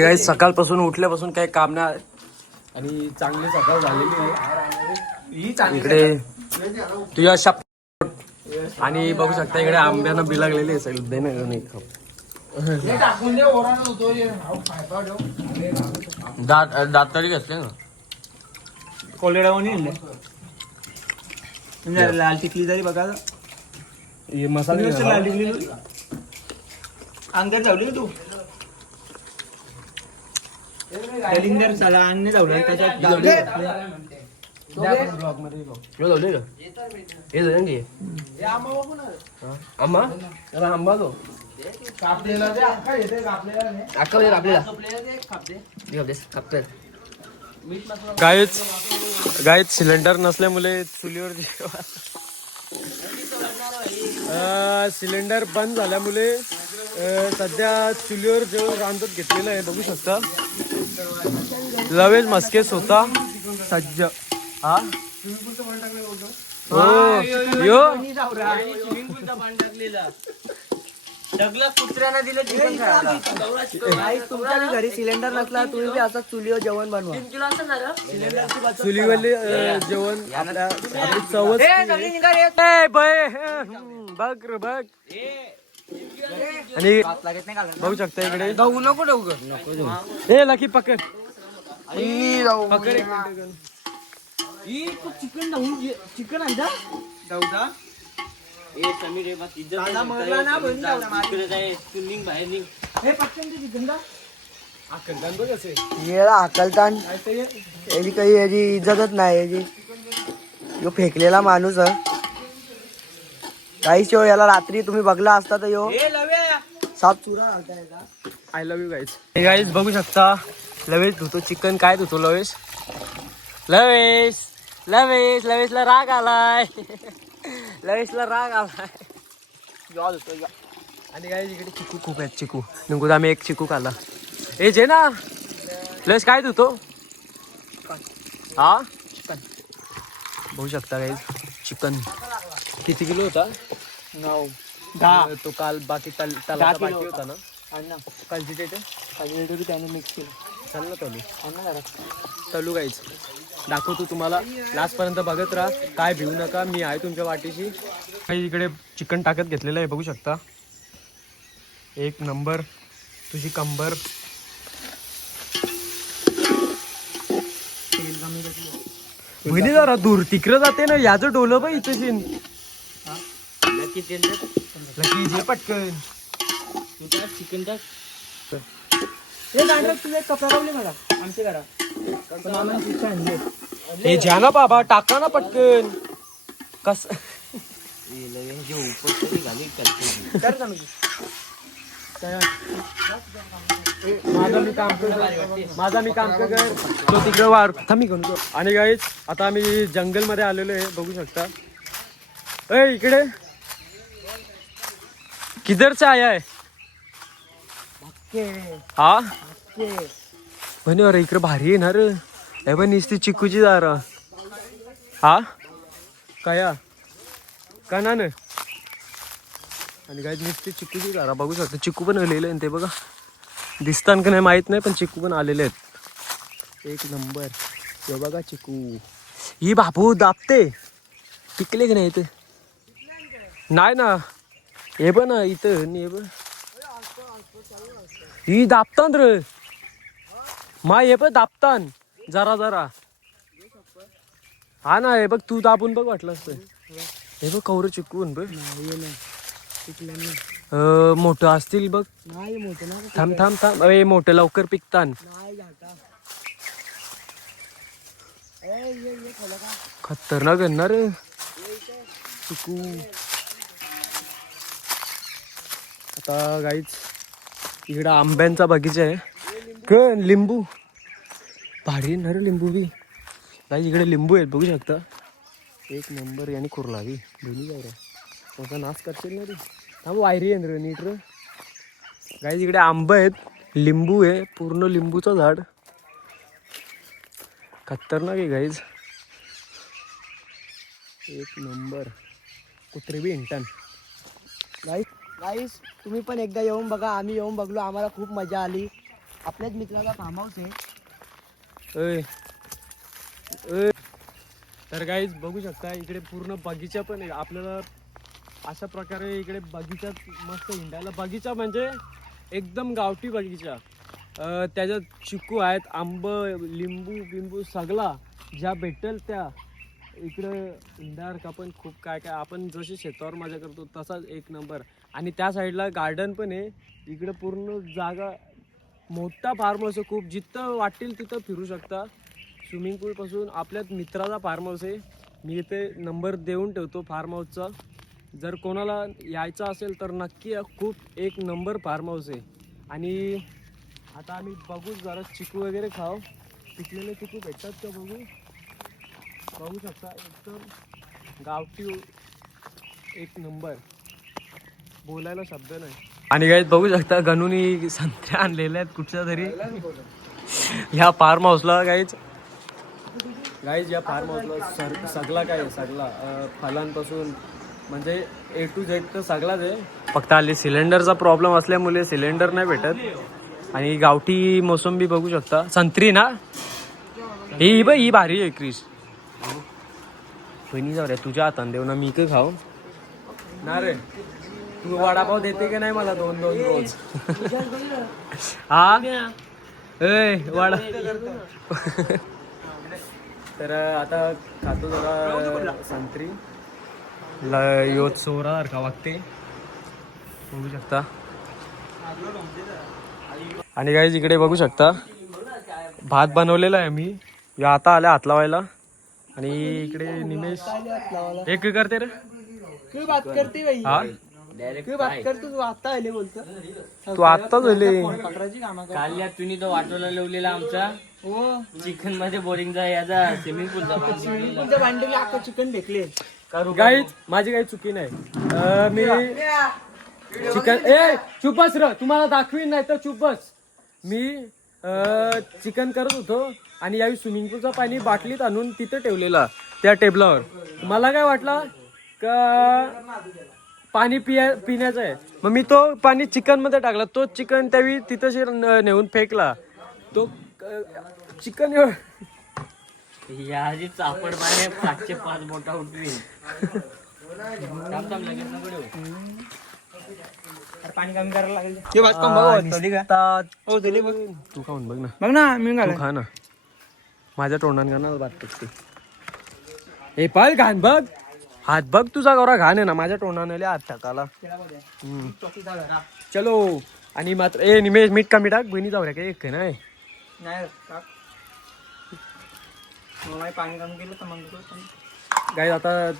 गाईस सकाळपासून उठल्यापासून काही काम नाही आणि चांगली सकाळ झालेली आहे. इकडे तुझ्या शप आणि बघू शकता इकडे आंब्यानं बिलागलेली आहे सगळी दे नाही दात तरी घेतले ना कोलेडावणी लाल टिकली तरी बघा मसाला लाल टिकली अंगात जावली का तू लिंगर चला आणणे जावला त्याच्यात आंबा तो गायच सिलेंडर नसल्यामुळे चुलीवर सिलेंडर बंद झाल्यामुळे सध्या चुलीवर जेवण रांधत घेतलेलं आहे बघू शकता. लवेज मस्के स्वतः सज्ज हा यो तुमच्या घरी सिलेंडर नसला तुम्ही बी असं चुलीवर जेवण बनवा. चुलीवरले जेवण आपली चवच बघ बघ आणि बघू शकता इकडे ए लकी पकड पकड एक मिनिट चिकन आणता जाऊदा अकलतान याची काही याची इज्जतच नाही याची यो फेकलेला माणूस काही शो याला रात्री तुम्ही बघला असता तर यो साप चुरा घालता. I love you guys. हे गाईज बघू शकता लवेश धुतो चिकन. काय धुतो लवेश लवेश लवेश लवेशला राग आलाय लवेशला राग आलाय आणि गाईज इकडे चिकू खूप आहेत. चिकू निघून आम्ही एक चिकू खाल्ला. ए जे ना लवेश काय धुतो हा चिकन बघू शकता गाईज. चिकन किती किलो होता 10 तो काल बाकी त्याला बाकी होता ना कालची डेट त्याने मिक्स केलं. चाल ना तलू गाईच दाखवतो तुम्हाला लास्ट पर्यंत बघत राहा. काय भिवू नका मी आहे तुमच्या वाटीशी. काही इकडे चिकन टाकत घेतलेलं आहे बघू शकता. एक नंबर तुझी कंबर बहिणी जरा दूर तिकडं जाते ना याचं डोलं बा इथं लकी पटकन चिकन कपडा लावले मला आमच्या घरात हे ज्या ना बाबा टाका ना पटकन कस माझा मी काम कर तो तिकडे वार थांबी घेऊन आणि गाईच आता आम्ही जंगल मध्ये आलेलो आहे बघू शकता. ए इकडे किधर से आया है हा म्हणे अरे इकडे भारी येणार हे पण निसती चिकूची दारा हा काय कनान आणि काय निसती चिकूची दारा बघू शकता. चिकू पण आलेले आहे ते बघा दिसतान का नाही माहित नाही पण चिकू पण आलेले आहेत. एक नंबर हे बघा चिकू ही बापू दाबते टिकले की नाही इथे नाही ना हे पण इथं ही दाबतान रे मा हे पण दाबतान जरा जरा हा ना हे बघ तू दाबून बघ वाटलं असतं. हे बघ कवरं चिकून बघ मोठं असतील बघ. थांब थांब थांब अरे मोठं लवकर पिकतान खतरनाक येणार चिकू. आता गाईच इकडं आंब्यांचा बगीचा आहे लिंबू भारी येणार लिंबू बी गाईज इकडे लिंबू आहेत बघू शकता. एक नंबर याने खुरलावी दोन्ही जायला माझा नाश करशील ना रे थांब वायरी आहे रे नीट रे. गाईज इकडे आंबे आहेत लिंबू आहे पूर्ण लिंबूचं झाड खतरनाक आहे गाईज. एक नंबर कुत्रे बी इंटन. गाईस तुम्ही पण एकदा येऊन बघा. आम्ही येऊन बघलो आम्हाला खूप मजा आली. आपल्याच मित्राचा फार्म हाऊस आहे. ओय ओय. तर गाईज बघू शकता इकडे पूर्ण बगीचा पण आहे. आपल्याला अशा प्रकारे इकडे बगीचात मस्त हिंडायला. बगीचा म्हणजे एकदम गावठी बगीचा. त्याच्यात चिकू आहेत, आंब, लिंबू बिंबू सगळा ज्या भेटेल त्या. इकडं हिंडासारखा पण खूप काय काय. आपण जशी शेतावर मजा करतो तसाच एक नंबर. आणि त्या साईडला गार्डन पण आहे. इकडे पूर्ण जागा मोठा फार्म हाऊस आहे. खूप जिथं वाटेल तिथं फिरू शकता. स्विमिंग पूलपासून आपल्याच मित्राचा फार्म हाऊस आहे. मी इथे नंबर देऊन ठेवतो फार्म हाऊसचा. जर कोणाला यायचं असेल तर नक्की या. खूप एक नंबर फार्म हाऊस आहे. आणि आता आम्ही बघू जरा चिकू वगैरे खाऊ. पिकलेले चिकू भेटतात का बघू. बघू शकता एकदम गावठी एक नंबर. बोलायला शब्द नाही. आणि गाईज बघू शकता गणूनी संत्रे आणलेले आहेत कुठच्या तरी ह्या फार्म हाऊसला. गाईज या फार्म हाऊसला सगळा काय आहे, सगळा फळांपासून म्हणजे A to Z तर सगळाच आहे. फक्त आले सिलेंडरचा प्रॉब्लेम असल्यामुळे सिलेंडर नाही भेटत. आणि गावठी मोसंबी बघू शकता. संत्री ना ही भारी आहे क्रिश. बहिणी जाऊ रे तुझ्या हातान देऊ ना. मी काय खाऊ ना रे. तू वडापाव देते की नाही मला 2-2 रोज. हा ए वडा. तर आता खातो जरा संत्री. योत सोरासारखा वागते बघू शकता. आणि काही इकडे बघू शकता भात बनवलेला आहे मी. या आता आल्या हात लावायला. आणि इकडे निमेश एक करते रे. बात करते भाई. हा बात करतो तू आता आले बोलतो. तू आत्ताच झाले. पकडायची कामा कर. काल तुम्ही तो वाटोला लावलेला आमचा हो चिकन मध्ये बोरिंगचा याचा स्विमिंग पूलचा तुमच्या भांडे अख्खा चिकन भेटले. गाईच माझी काही चुकी नाही. मी चिकन चुप बस र. तुम्हाला दाखवीन नाही तर चुप बस. मी चिकन करत होतो आणि यावेळी स्विमिंग पूलचं पाणी बाटलीत आणून तिथे ठेवलेला त्या टेबलावर. मला काय वाटलं का पाणी पिण्याचं आहे. मग मी तो पाणी चिकन मध्ये टाकला. तो चिकन त्यावेळी तिथं नेऊन फेकला. तो चिकन याची चापड पाहिजे 505 मोठा उठवी. पाणी कमी करायला लागेल. तू खाऊन बघ ना. बघ ना मी तू खा ना. माझ्या तोंडान गाणं बात करते. हे पाय घाण बघ. हात बघ तुझा गौरा घाण आहे ना. माझ्या तोंडाने हात टाकाला. चलो. आणि मात्र निमेश मीठ कमी टाक. बहिणी जाऊ रे काय एक नाही. पाणी कमी केलं तर मग गाईज आता